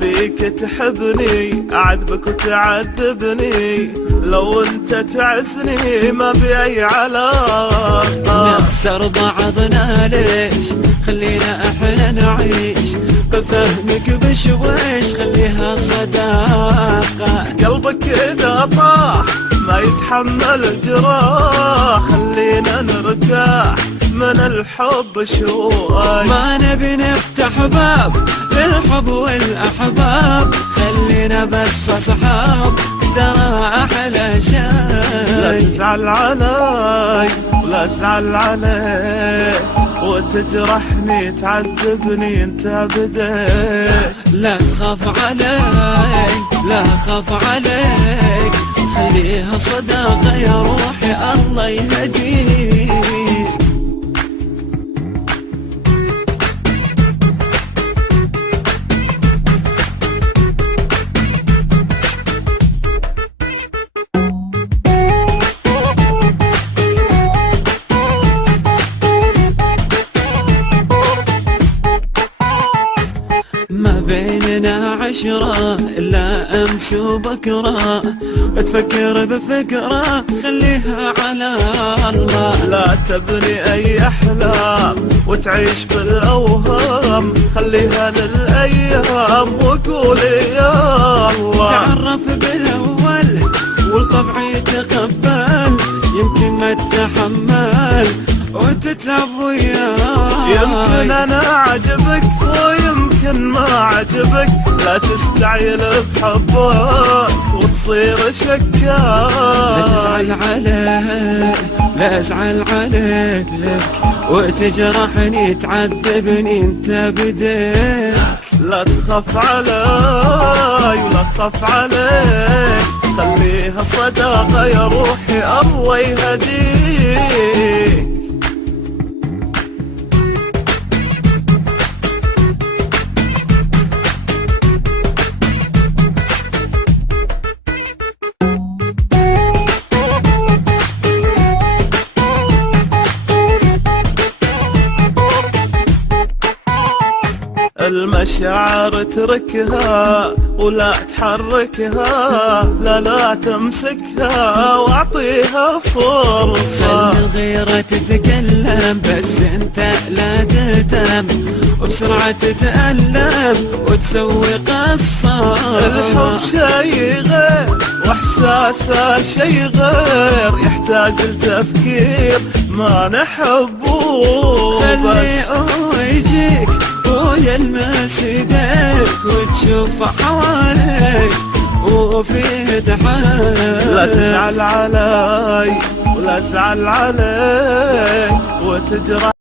بيك تحبني أعذبك وتعذبني، لو انت تعزني ما بي أي علاقة. نخسر بعضنا ليش؟ خلينا احنا نعيش بفهمك بشويش، خليها صداقة. قلبك إذا طاح ما يتحمل الجراح، خلينا نرتاح من الحب شوي. ما نبي نفتح باب للحب والأحباب، خلينا بس أصحاب ترى أحلى شيء. لا تزعل علي ولا أزعل عليك، وتجرحني تعذبني انت بديك. لا تخاف عليك لا خاف عليك، خليها صداقة يا روحي الله يهديك. ما بيننا عشرة إلا أمس وبكرة، وتفكر بفكرة خليها على الله. لا تبني أي أحلام وتعيش بالأوهام، خليها للأيام وقولي يا الله. تعرف بالأول والطبع يتقبل، يمكن ما تتحمل وتتعب وياي. يمكن أنا عجبك ويمكن ما عجبك، لا تستعجل بحبك وتصير شكاك. لا تزعل عليك لا أزعل عليك، وتجرحني تعذبني انت بديك. لا تخاف علي ولا تخاف عليك، خليها صداقة يا روحي الله يهديك. المشاعر اتركها ولا تحركها، لا تمسكها واعطيها فرصة. خلي الغيرة تتكلم بس انت لا تهتم، وبسرعة تتألم وتسوي قصة. الحب شي غير واحساسه شي غير، يحتاج لتفكير ما نحبه بس. خليه يجيك ويلمس ايديك وتشوف حواليك وفيه تحال. لا تزعل علي ولا ازعل عليك، وتجرح